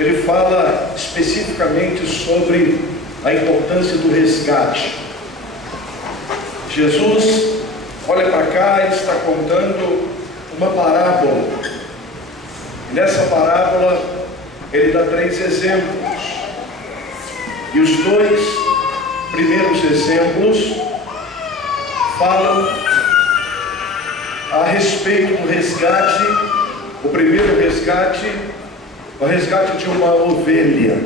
ele fala especificamente sobre a importância do resgate. Jesus olha para cá e está contando uma parábola. E nessa parábola ele dá 3 exemplos. E os 2 primeiros exemplos falam a respeito do resgate. O primeiro resgate, o resgate de uma ovelha.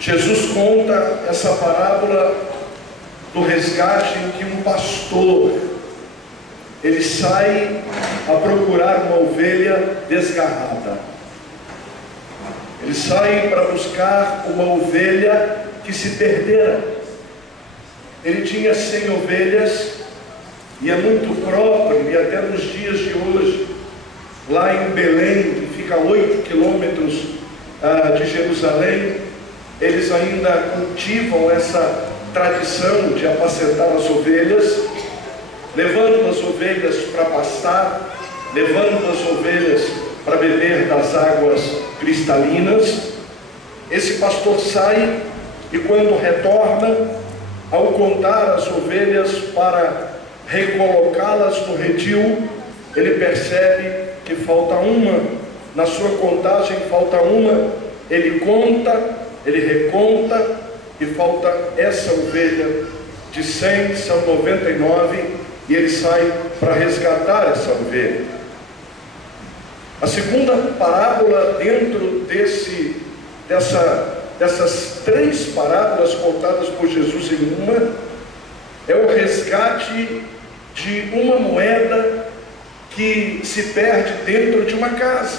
Jesus conta essa parábola do resgate em que um pastor, ele sai a procurar uma ovelha desgarrada. Ele sai para buscar uma ovelha que se perdera. Ele tinha 100 ovelhas, e é muito próprio, e até nos dias de hoje, lá em Belém, que fica a 8 quilômetros de Jerusalém, eles ainda cultivam essa tradição de apacentar as ovelhas, levando as ovelhas para pastar, levando as ovelhas para beber das águas cristalinas. Esse pastor sai e, quando retorna, ao contar as ovelhas para recolocá-las no redil, ele percebe que falta uma. Na sua contagem falta uma. Ele conta, ele reconta, e falta essa ovelha. De 100 são 99, e ele sai para resgatar essa ovelha. A segunda parábola dentro dessas 3 parábolas contadas por Jesus em uma, é o resgate de uma moeda que se perde dentro de uma casa.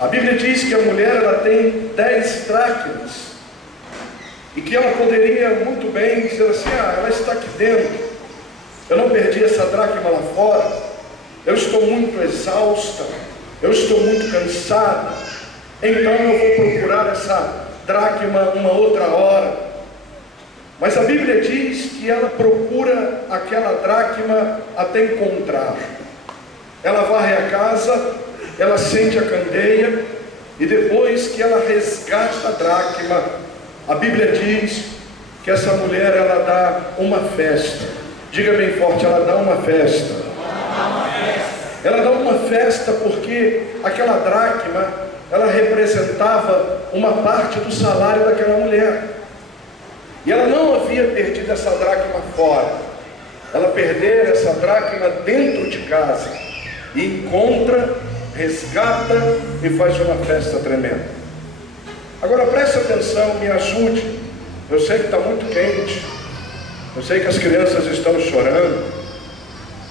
A Bíblia diz que a mulher, ela tem 10 dracmas, e que ela poderia muito bem dizer assim: ela está aqui dentro, eu não perdi essa dracma lá fora, eu estou muito exausta, eu estou muito cansada, então eu vou procurar essa dracma uma outra hora. Mas a Bíblia diz que ela procura aquela dracma até encontrar. Ela varre a casa, ela acende a candeia, e depois que ela resgata a dracma, a Bíblia diz que essa mulher, ela dá uma festa. Diga bem forte: ela dá uma festa. Ela dá uma festa porque aquela dracma, ela representava uma parte do salário daquela mulher. E ela não havia perdido essa dracma fora. Ela perdeu essa dracma dentro de casa. E encontra, resgata e faz uma festa tremenda. Agora preste atenção, me ajude. Eu sei que está muito quente. Eu sei que as crianças estão chorando.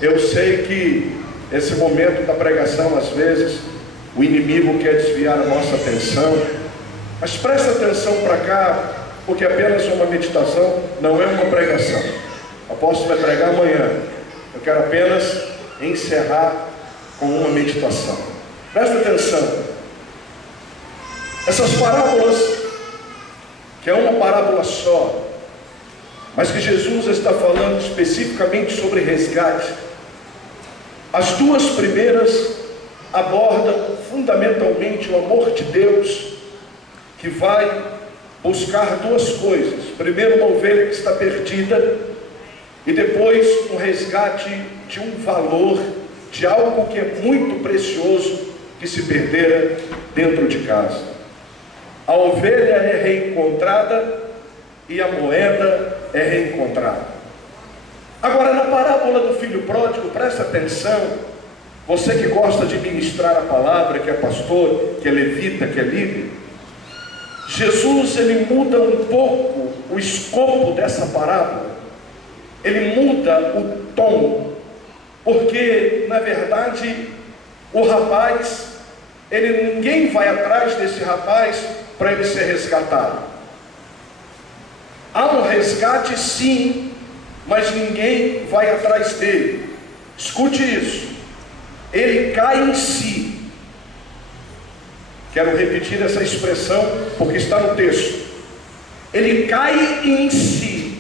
Eu sei que esse momento da pregação, às vezes, o inimigo quer desviar a nossa atenção. Mas preste atenção para cá, porque apenas uma meditação não é uma pregação. O apóstolo vai pregar amanhã. Eu quero apenas encerrar com uma meditação. Preste atenção. Essas parábolas, que é uma parábola só, mas que Jesus está falando especificamente sobre resgate. As 2 primeiras abordam fundamentalmente o amor de Deus, que vai buscar 2 coisas. Primeiro, uma ovelha que está perdida, e depois um resgate de um valor, de algo que é muito precioso, que se perdera dentro de casa. A ovelha é reencontrada e a moeda é reencontrada. Agora, na parábola do filho pródigo, presta atenção, você que gosta de ministrar a palavra, que é pastor, que é levita, que é líder, Jesus, ele muda um pouco o escopo dessa parábola. Ele muda o tom, porque na verdade o rapaz, ninguém vai atrás desse rapaz para ele ser resgatado. Há um resgate sim, mas ninguém vai atrás dele. Escute isso: ele cai em si. Quero repetir essa expressão porque está no texto. Ele cai em si,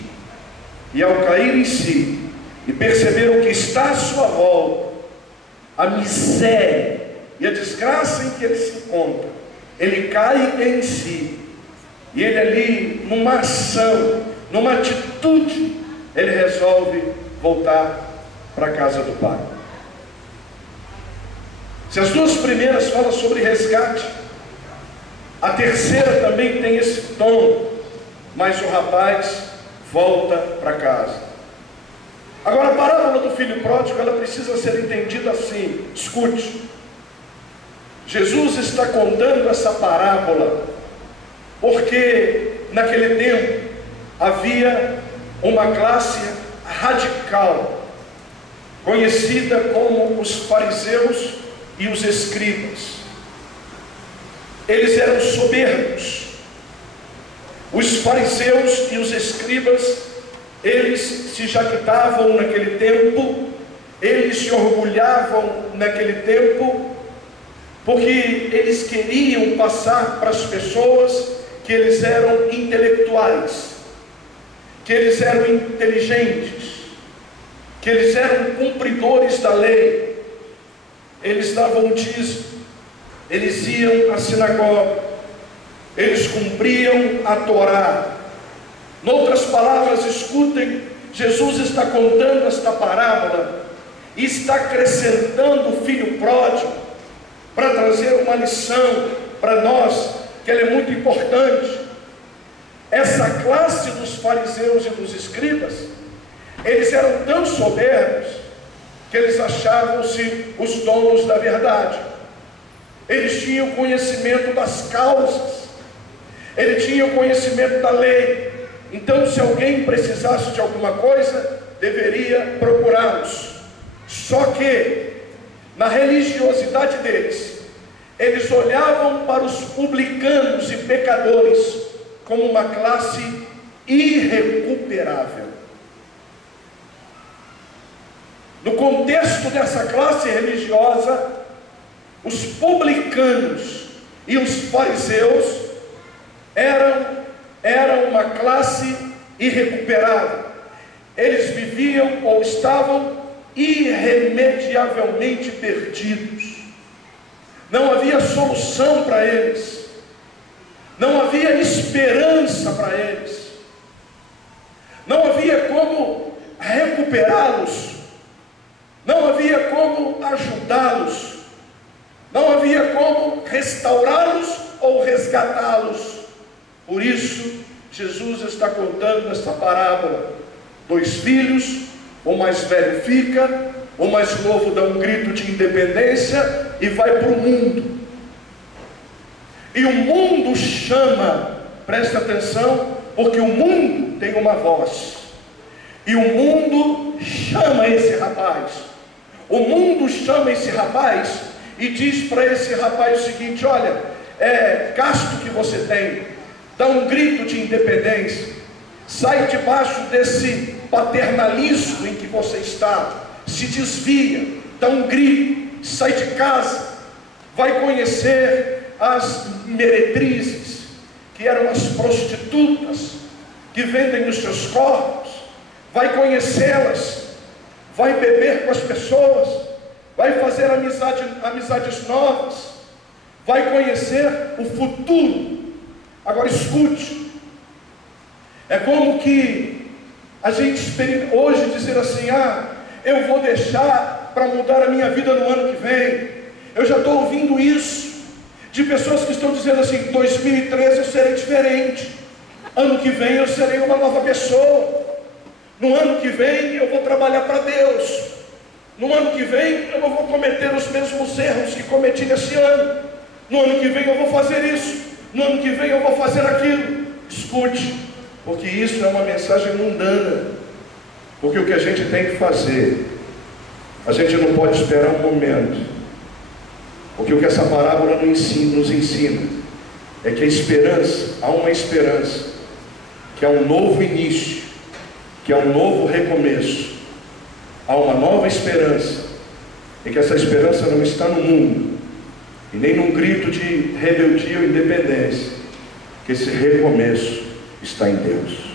e ao cair em si e perceber o que está à sua volta, a miséria, e a desgraça em que ele se encontra, ele cai em si, e ele ali, numa ação, numa atitude, ele resolve voltar para a casa do pai. Se as duas primeiras falam sobre resgate, a terceira também tem esse tom, mas o rapaz volta para casa. Agora, a parábola do filho pródigo, ela precisa ser entendida assim. Escute, Jesus está contando essa parábola porque naquele tempo havia uma classe radical, conhecida como os fariseus e os escribas. Eles eram soberbos. Os fariseus e os escribas, eles se jactavam naquele tempo, eles se orgulhavam naquele tempo, porque eles queriam passar para as pessoas que eles eram intelectuais, que eles eram inteligentes, que eles eram cumpridores da lei. Eles davam o dízimo, eles iam à sinagoga, eles cumpriam a Torá. Noutras palavras, escutem, Jesus está contando esta parábola e está acrescentando o filho pródigo para trazer uma lição para nós, que ela é muito importante. Essa classe dos fariseus e dos escribas, eles eram tão soberbos que eles achavam-se os donos da verdade. Eles tinham conhecimento das causas, eles tinham conhecimento da lei. Então, se alguém precisasse de alguma coisa, deveria procurá-los. Só que, na religiosidade deles, eles olhavam para os publicanos e pecadores como uma classe irrecuperável. No contexto dessa classe religiosa, os publicanos e os fariseus eram uma classe irrecuperável. Eles viviam ou estavam irremediavelmente perdidos. Não havia solução para eles, não havia esperança para eles, não havia como recuperá-los, não havia como ajudá-los, não havia como restaurá-los ou resgatá-los. Por isso, Jesus está contando esta parábola. 2 filhos, o mais velho fica, o mais novo dá um grito de independência e vai para o mundo. E o mundo chama, presta atenção, porque o mundo tem uma voz. E o mundo chama esse rapaz. O mundo chama esse rapaz e diz para esse rapaz o seguinte: olha, gasto que você tem, dá um grito de independência, sai debaixo desse paternalismo em que você está, se desvia, dá um grito, sai de casa, vai conhecer as meretrizes, que eram as prostitutas que vendem os seus corpos, vai conhecê-las, vai beber com as pessoas, vai fazer amizades novas, vai conhecer o futuro. Agora escute, é como que a gente hoje dizer assim: eu vou deixar para mudar a minha vida no ano que vem. Eu já estou ouvindo isso de pessoas que estão dizendo assim: 2013 eu serei diferente, ano que vem eu serei uma nova pessoa, no ano que vem eu vou trabalhar para Deus, no ano que vem eu não vou cometer os mesmos erros que cometi nesse ano, no ano que vem eu vou fazer isso, no ano que vem eu vou fazer aquilo. Escute, porque isso é uma mensagem mundana. Porque o que a gente tem que fazer, a gente não pode esperar um momento. Porque o que essa parábola nos ensina é que a esperança, há uma esperança, que há um novo início, que há um novo recomeço, há uma nova esperança, e que essa esperança não está no mundo, e nem num grito de rebeldia ou independência, que esse recomeço está em Deus.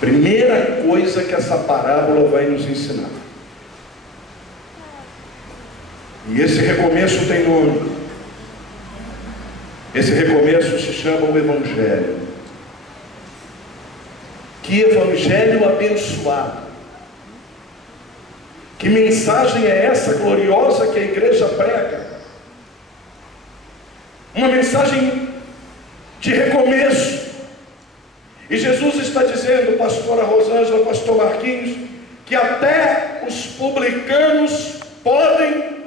Primeira coisa que essa parábola vai nos ensinar: E esse recomeço tem nome. Esse recomeço se chama o Evangelho. Que evangelho abençoado! Que mensagem é essa gloriosa que a igreja prega? Uma mensagem de recomeço. E Jesus está dizendo, pastora Rosângela, pastor Marquinhos, que até os publicanos podem,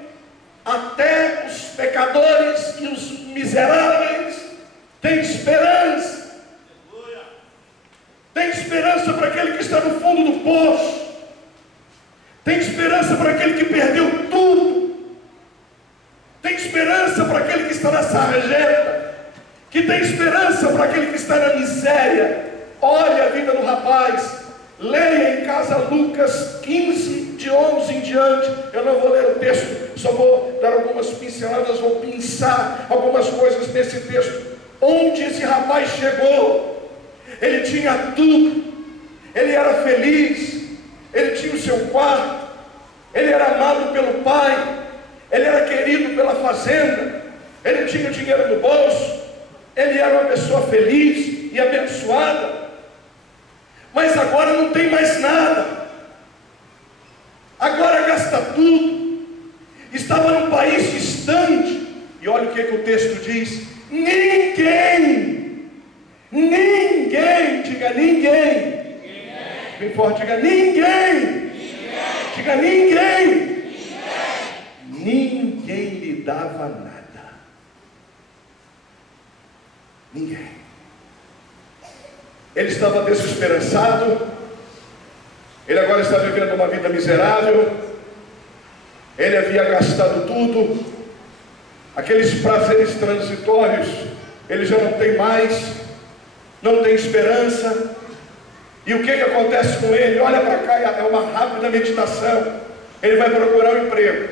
até os pecadores e os miseráveis têm esperança. Tem esperança para aquele que está no fundo do poço. Tem esperança para aquele que perdeu tudo. Tem esperança para aquele que está na sarjeta. Que tem esperança para aquele que está na miséria. Olha a vida do rapaz. Leia em casa Lucas 15, de 11 em diante. Eu não vou ler o texto, só vou dar algumas pinceladas, vou pensar algumas coisas nesse texto. Onde esse rapaz chegou? Ele tinha tudo, ele era feliz, ele tinha o seu quarto, ele era amado pelo pai, ele era querido pela fazenda, ele tinha dinheiro no bolso, ele era uma pessoa feliz e abençoada. Mas agora não tem mais nada, agora gasta tudo, estava num país distante. E olha o que o texto diz: ninguém, diga ninguém, bem forte, diga ninguém, diga ninguém lhe dava nada, ninguém. Ele estava desesperançado, ele agora está vivendo uma vida miserável, ele havia gastado tudo, aqueles prazeres transitórios, ele já não tem mais, não tem esperança. E o que acontece com ele? Olha para cá, é uma rápida meditação. Ele vai procurar um emprego.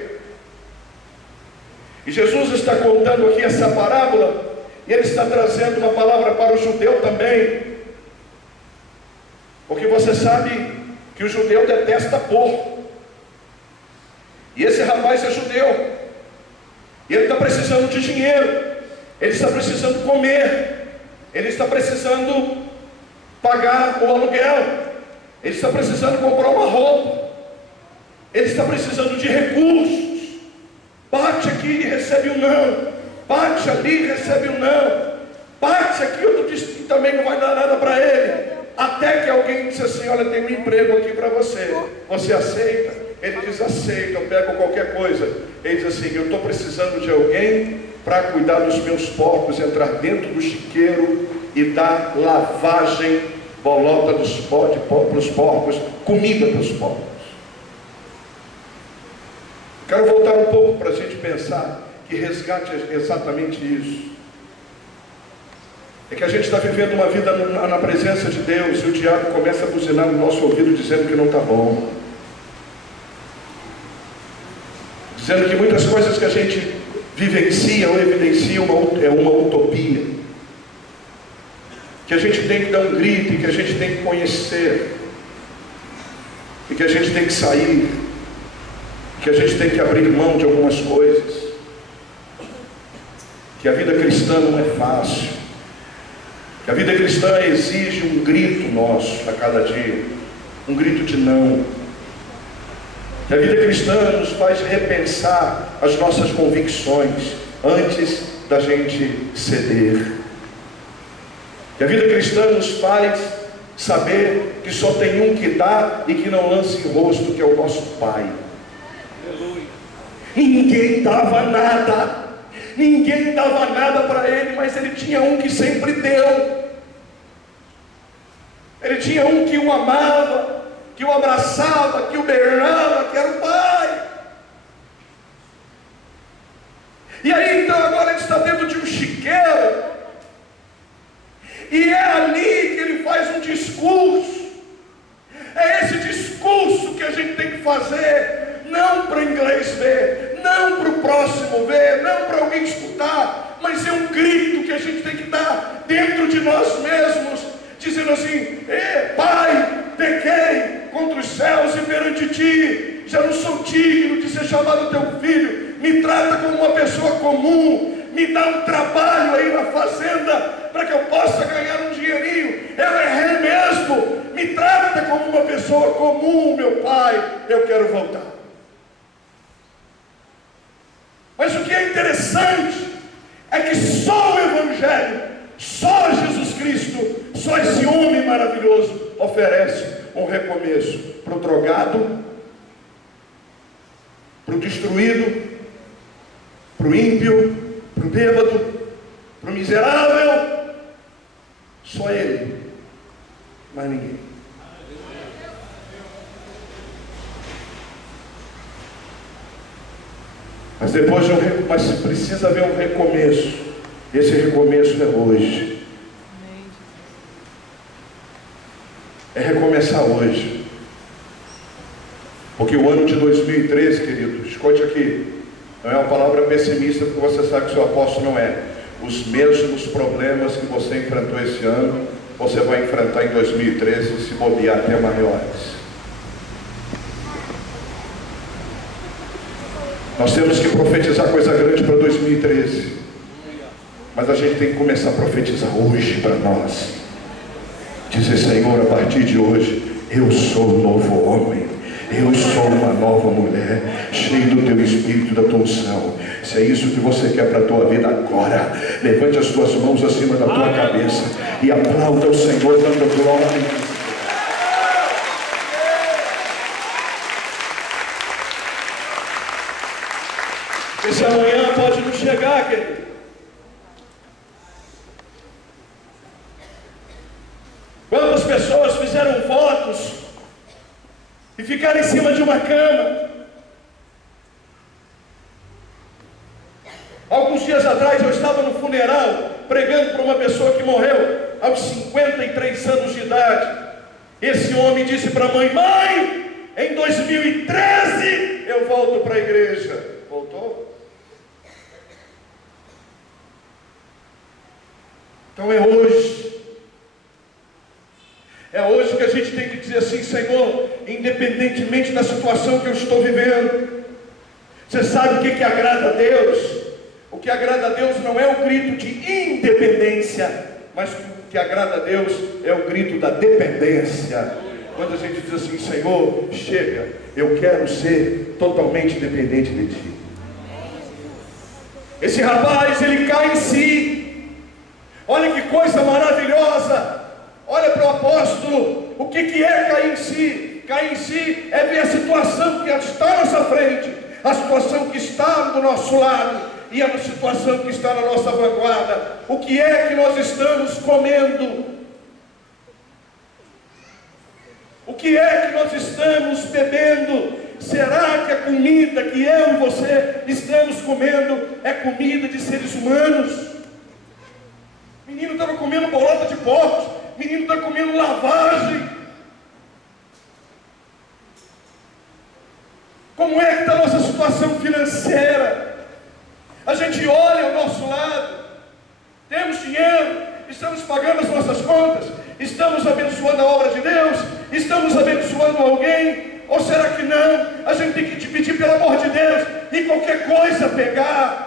E Jesus está contando aqui essa parábola, e ele está trazendo uma palavra para o judeu também. Porque você sabe que o judeu detesta porco. E esse rapaz é judeu. E ele está precisando de dinheiro. Ele está precisando comer. Ele está precisando pagar o aluguel. Ele está precisando comprar uma roupa. Ele está precisando de recursos. Bate aqui e recebe um não. Bate ali e recebe um não. Bate aqui, outro diz que também não vai dar nada para ele. Até que alguém disse assim: olha, tem um emprego aqui para você. Você aceita? Ele diz: aceita, eu pego qualquer coisa. Ele diz assim: eu estou precisando de alguém para cuidar dos meus porcos, entrar dentro do chiqueiro e dar lavagem, bolota para os porcos, comida para os porcos. Quero voltar um pouco para a gente pensar que resgate é exatamente isso. É que a gente está vivendo uma vida na presença de Deus e o diabo começa a buzinar no nosso ouvido dizendo que não está bom, dizendo que muitas coisas que a gente vivencia ou evidencia é uma utopia, que a gente tem que dar um grito, e que a gente tem que conhecer, e que a gente tem que sair, que a gente tem que abrir mão de algumas coisas, que a vida cristã não é fácil, que a vida cristã exige um grito nosso a cada dia, um grito de não. Que a vida cristã nos faz repensar as nossas convicções antes da gente ceder. Que a vida cristã nos faz saber que só tem um que dá e que não lança em rosto, que é o nosso Pai. Aleluia. Ninguém dava nada. Ninguém dava nada para ele, mas ele tinha um que sempre deu. Ele tinha um que o amava, que o abraçava, que o beijava, que era o Pai. E aí então agora ele está dentro de um chiqueiro, e é ali que ele faz um discurso. É esse discurso que a gente tem que fazer, não para o inglês ver, não para o próximo ver, não para alguém escutar, mas é um grito que a gente tem que dar dentro de nós mesmos, dizendo assim: Pai, pequei contra os céus e perante ti, já não sou digno de ser chamado teu filho, me trata como uma pessoa comum, me dá um trabalho aí na fazenda para que eu possa ganhar um dinheirinho. Eu errei mesmo, me trata como uma pessoa comum, meu pai, eu quero voltar. Mas o que é interessante é que só o Evangelho, só Jesus Cristo, só esse homem maravilhoso oferece um recomeço para o drogado, para o destruído, para o ímpio, para o bêbado, para o miserável. Só Ele, mais ninguém. Mas depois mas precisa haver um recomeço. Esse recomeço é hoje. É recomeçar hoje. Porque o ano de 2013, querido, escute aqui, não é uma palavra pessimista, porque você sabe que o seu apóstolo não é. Os mesmos problemas que você enfrentou esse ano, você vai enfrentar em 2013 e se bobear até maiores. Nós temos que profetizar coisa grande para 2013. Mas a gente tem que começar a profetizar hoje para nós. Dizer: Senhor, a partir de hoje, eu sou um novo homem. Eu sou uma nova mulher, cheio do teu Espírito, da tua unção. Se é isso que você quer para a tua vida agora, levante as tuas mãos acima da tua cabeça e aplauda o Senhor dando glória. Esse amanhã pode não chegar, querido. Quantas pessoas fizeram votos e ficaram em cima de uma cama? Alguns dias atrás eu estava no funeral pregando para uma pessoa que morreu aos 53 anos de idade. Esse homem disse para a mãe: mãe, em 2013 eu volto para a igreja. Voltou? Então é hoje. É hoje que a gente tem que dizer assim: Senhor, independentemente da situação que eu estou vivendo, você sabe o que agrada a Deus? O que agrada a Deus não é o grito de independência, mas o que agrada a Deus é o grito da dependência. Quando a gente diz assim: Senhor, chega, eu quero ser totalmente dependente de Ti. Esse rapaz, ele cai em si. Olha que coisa maravilhosa. Olha para o apóstolo. O que é cair em si? Cair em si é ver a situação que está à nossa frente, a situação que está do nosso lado e a situação que está na nossa vanguarda. O que é que nós estamos comendo? O que é que nós estamos bebendo? Será que a comida que eu e você estamos comendo é comida de seres humanos? O menino estava comendo bolota de porcos, o menino está comendo lavagem. Como é que está a nossa situação financeira? A gente olha ao nosso lado, temos dinheiro, estamos pagando as nossas contas, estamos abençoando a obra de Deus, estamos abençoando alguém, ou será que não? A gente tem que te pedir pelo amor de Deus e qualquer coisa pegar.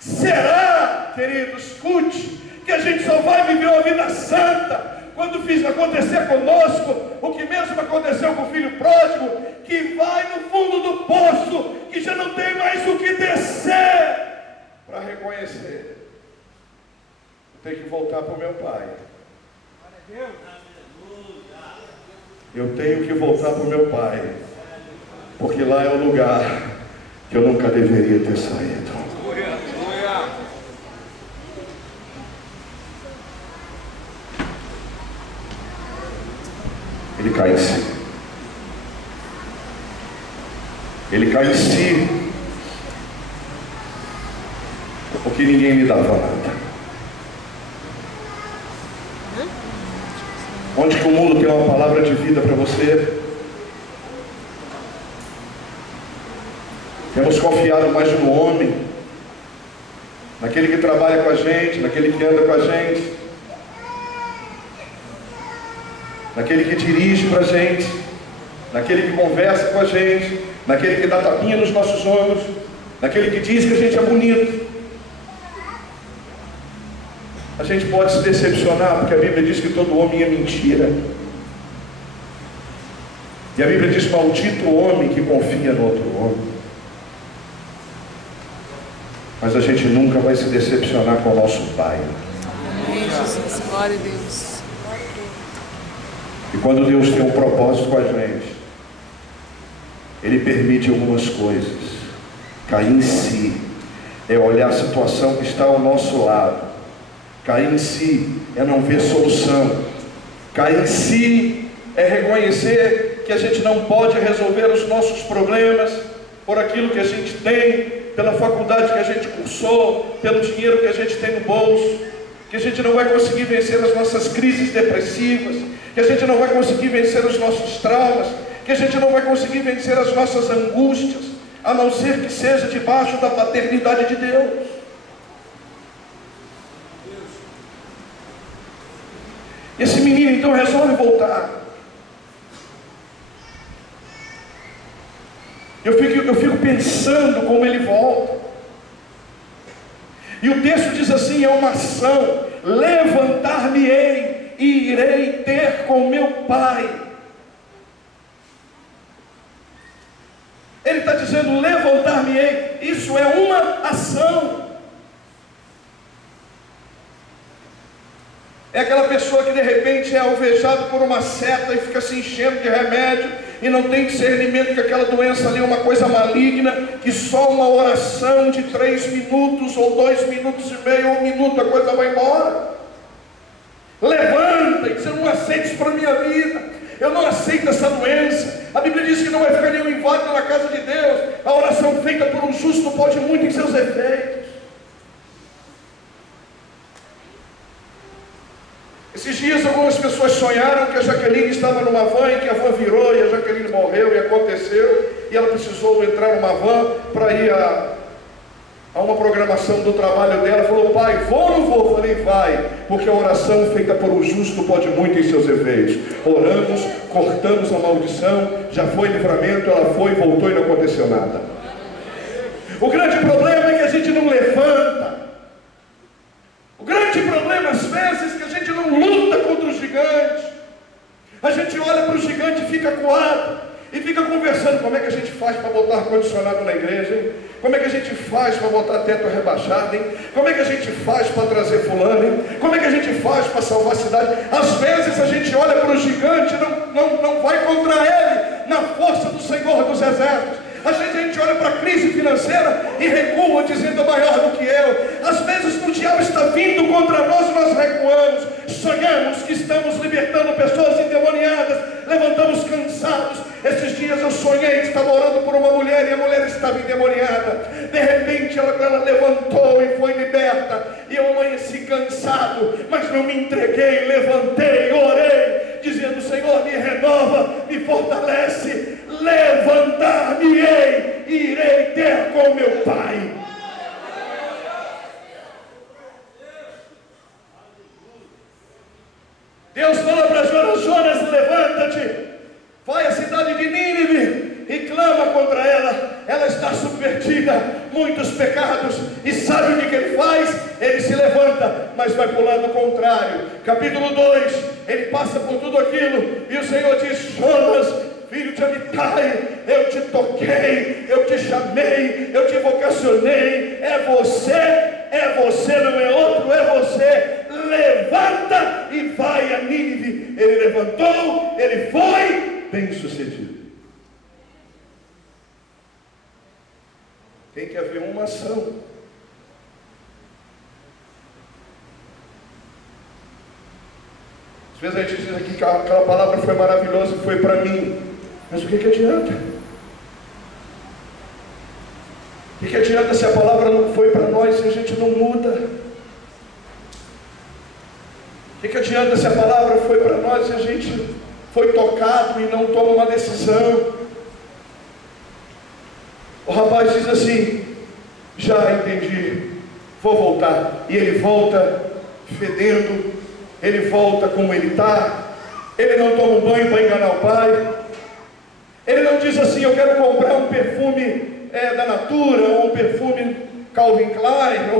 Será, querido, escute, que a gente só vai viver uma vida santa quando acontecer conosco o que mesmo aconteceu com o filho pródigo, que vai no fundo do poço, que já não tem mais o que descer, para reconhecer: eu tenho que voltar para o meu pai. Eu tenho que voltar para o meu pai, porque lá é o lugar que eu nunca deveria ter saído. Ele cai em si. Ele cai em si porque ninguém lhe dava nada. Onde que o mundo tem uma palavra de vida para você? Temos confiado mais no homem, naquele que trabalha com a gente, naquele que anda com a gente, naquele que dirige para a gente, naquele que conversa com a gente, naquele que dá tapinha nos nossos ombros. naquele que diz que a gente é bonito. A gente pode se decepcionar, porque a Bíblia diz que todo homem é mentira. E a Bíblia diz: maldito o homem que confia no outro homem. Mas a gente nunca vai se decepcionar com o nosso Pai. Amém, Jesus. Glória a Deus. E quando Deus tem um propósito com a gente, Ele permite algumas coisas. Cair em si é olhar a situação que está ao nosso lado. Cair em si é não ver solução. Cair em si é reconhecer que a gente não pode resolver os nossos problemas por aquilo que a gente tem, pela faculdade que a gente cursou, pelo dinheiro que a gente tem no bolso, que a gente não vai conseguir vencer as nossas crises depressivas, que a gente não vai conseguir vencer os nossos traumas, que a gente não vai conseguir vencer as nossas angústias, a não ser que seja debaixo da paternidade de Deus. Esse menino então resolve voltar. Eu fico pensando como ele volta. E o texto diz assim, é uma ação: levantar-me-ei e irei ter com meu pai. Ele está dizendo levantar-me-ei. Isso é uma ação. É aquela pessoa que de repente é alvejado por uma seta e fica se enchendo de remédio e não tem discernimento que aquela doença ali é uma coisa maligna, que só uma oração de 3 minutos ou 2 minutos e meio ou 1 minuto a coisa vai embora. Levanta e diz: eu não aceito isso para a minha vida, eu não aceito essa doença. A Bíblia diz que não vai ficar nenhum inválido na casa de Deus. A oração feita por um justo pode muito em seus efeitos. Esses dias algumas pessoas sonharam que a Jaqueline estava numa van e que a van virou e a Jaqueline morreu, e aconteceu, e ela precisou entrar numa van para ir a uma programação do trabalho dela. Falou: pai, vou ou não vou? Eu falei: vai, porque a oração feita por um justo pode muito em seus efeitos. Oramos, cortamos a maldição, já foi livramento, ela foi, voltou e não aconteceu nada. O grande problema é que a gente não levanta. O grande problema às vezes é que a gente não luta contra o gigante. A gente olha para o gigante e fica coado, e fica conversando: como é que a gente faz para botar ar-condicionado na igreja, hein? Como é que a gente faz para botar teto rebaixado, hein? Como é que a gente faz para trazer fulano, hein? Como é que a gente faz para salvar a cidade? Às vezes a gente olha para o gigante e não vai contra ele na força do Senhor dos Exércitos. Às vezes a gente olha para a crise financeira e recua, dizendo: é maior do que eu. Às vezes o diabo está vindo contra nós e nós recuamos. Sonhamos que estamos libertando pessoas endemoniadas, levantamos cansados. Esses dias eu sonhei que estava orando por uma mulher e a mulher estava endemoniada. De repente ela levantou e foi liberta. E eu amanheci cansado, mas não me entreguei, levantei, orei, dizendo: Senhor, me renova, me fortalece. Levantar-me-ei e irei ter com meu pai. Deus falou para Jonas: Jonas, levanta-te, vai à cidade de Nínive e clama contra ela. Ela está subvertida, muitos pecados. E sabe o que ele faz? Ele se levanta, mas vai para o lado contrário. Capítulo 2, ele passa por tudo aquilo e o Senhor diz: Jonas, filho de Amitai, eu te toquei, eu te chamei, eu te vocacionei. É você, não é outro, é você. Levanta e vai a Nínive. Ele levantou, ele foi, bem sucedido. Tem que haver uma ação. Às vezes a gente diz aqui que aquela palavra foi maravilhosa e foi para mim. Mas o que adianta? O que adianta se a palavra não foi para nós e a gente não muda? O que adianta se a palavra foi para nós e a gente foi tocado e não toma uma decisão? O rapaz diz assim: já entendi, vou voltar. E ele volta fedendo, ele volta como ele está. Ele não toma um banho para enganar o pai. Ele não diz assim: eu quero comprar um perfume da Natura, ou um perfume Calvin Klein,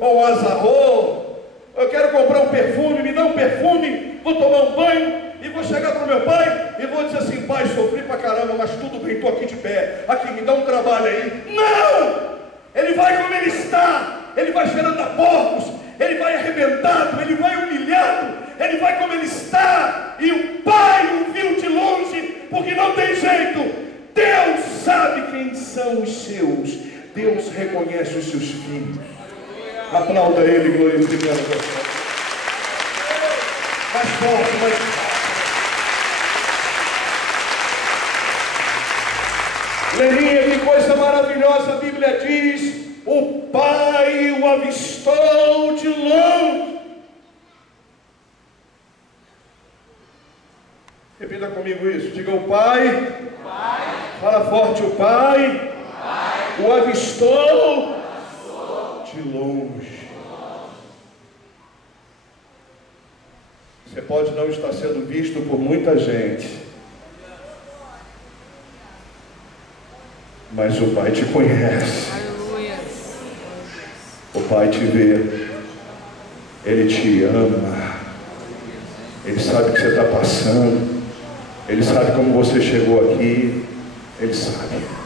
ou Azarro. Eu quero comprar um perfume, me dá um perfume, vou tomar um banho e vou chegar para o meu pai e vou dizer assim: pai, sofri pra caramba, mas tudo bem, estou aqui de pé, aqui, me dá um trabalho aí. Não! Ele vai como ele está, ele vai cheirando a porcos, ele vai arrebentado, ele vai humilhado, ele vai como ele está, e o pai o viu de longe, porque não tem jeito. Deus sabe quem são os seus, Deus reconhece os seus filhos. Aplauda ele, glorificando a Deus. Mais forte, mais forte. Leninha, que coisa maravilhosa, a Bíblia diz: o pai o avistou de longe. Repita comigo isso, diga: o pai, fala forte, o pai, o avistou de longe. Você pode não estar sendo visto por muita gente, mas o pai te conhece. Aleluia. O pai te vê, ele te ama, ele sabe o que você está passando, ele sabe como você chegou aqui, ele sabe.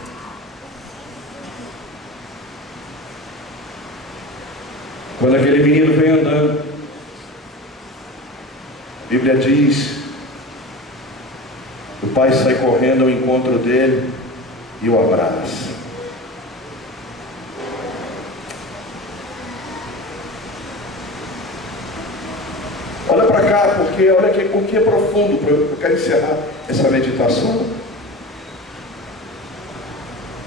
Quando aquele menino vem andando, a Bíblia diz, o pai sai correndo ao encontro dele e o abraça. Olha para cá, porque olha o que é profundo. Eu quero encerrar essa meditação.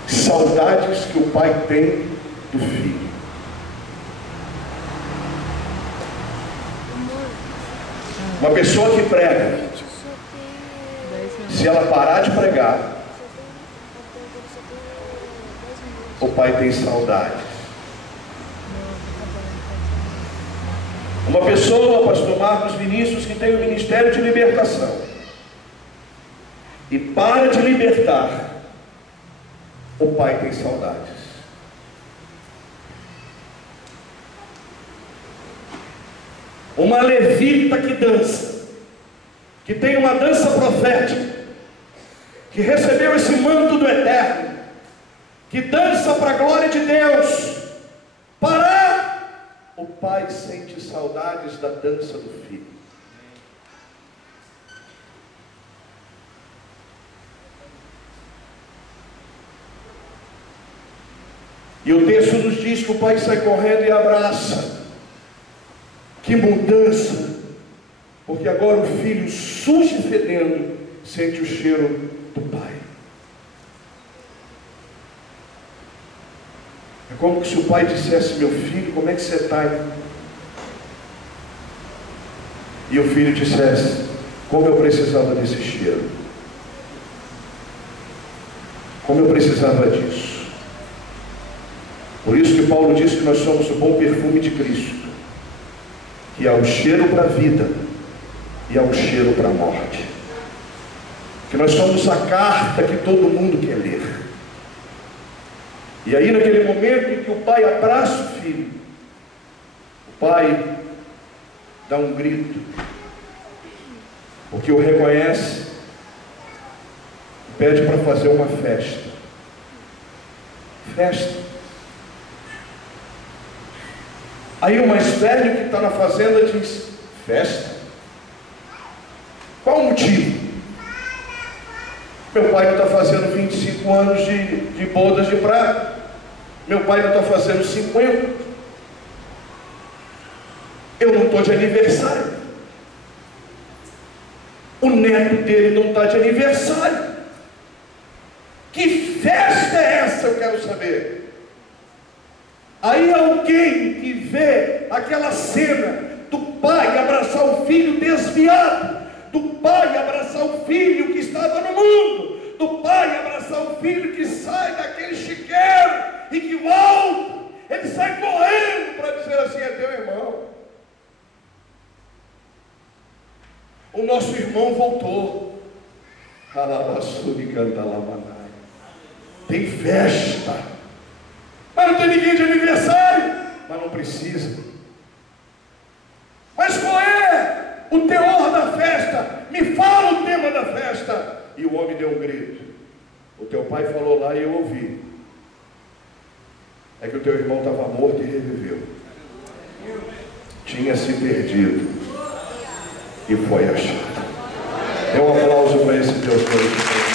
Saudades que o pai tem do filho. Uma pessoa que prega, se ela parar de pregar, o pai tem saudades. Uma pessoa, pastor Marcos Vinícius, que tem o ministério de libertação e para de libertar, o pai tem saudades. Uma levita que dança, que tem uma dança profética, que recebeu esse manto do Eterno, que dança para a glória de Deus, parar, o pai sente saudades da dança do filho. E o texto nos diz que o pai sai correndo e abraça. Que mudança! Porque agora o filho, sujo e fedendo, sente o cheiro do pai. É como se o pai dissesse: meu filho, como é que você está? E o filho dissesse: como eu precisava desse cheiro, como eu precisava disso. Por isso que Paulo diz que nós somos o bom perfume de Cristo, que há o cheiro para a vida e há o cheiro para a morte, que nós somos a carta que todo mundo quer ler. E aí, naquele momento em que o pai abraça o filho, o pai dá um grito, porque o reconhece, pede para fazer uma festa. Aí o mais velho que está na fazenda diz: festa? Qual o motivo? Meu pai não está fazendo 25 anos de bodas de prata. Meu pai não está fazendo 50. Eu não estou de aniversário. O neto dele não está de aniversário. Que festa é essa, eu quero saber. Aí alguém que vê aquela cena do pai abraçar o filho desviado, do pai abraçar o filho que estava no mundo, do pai abraçar o filho que sai daquele chiqueiro e que volta, ele sai correndo para dizer assim: é teu irmão, o nosso irmão voltou. tem festa. Mas não tem ninguém de aniversário. Mas não precisa. Mas qual é o teor da festa? Me fala o tema da festa. E o homem deu um grito. O teu pai falou lá e eu ouvi. É que o teu irmão estava morto e reviveu. Tinha se perdido e foi achado. Dê um aplauso para esse Deus glorioso.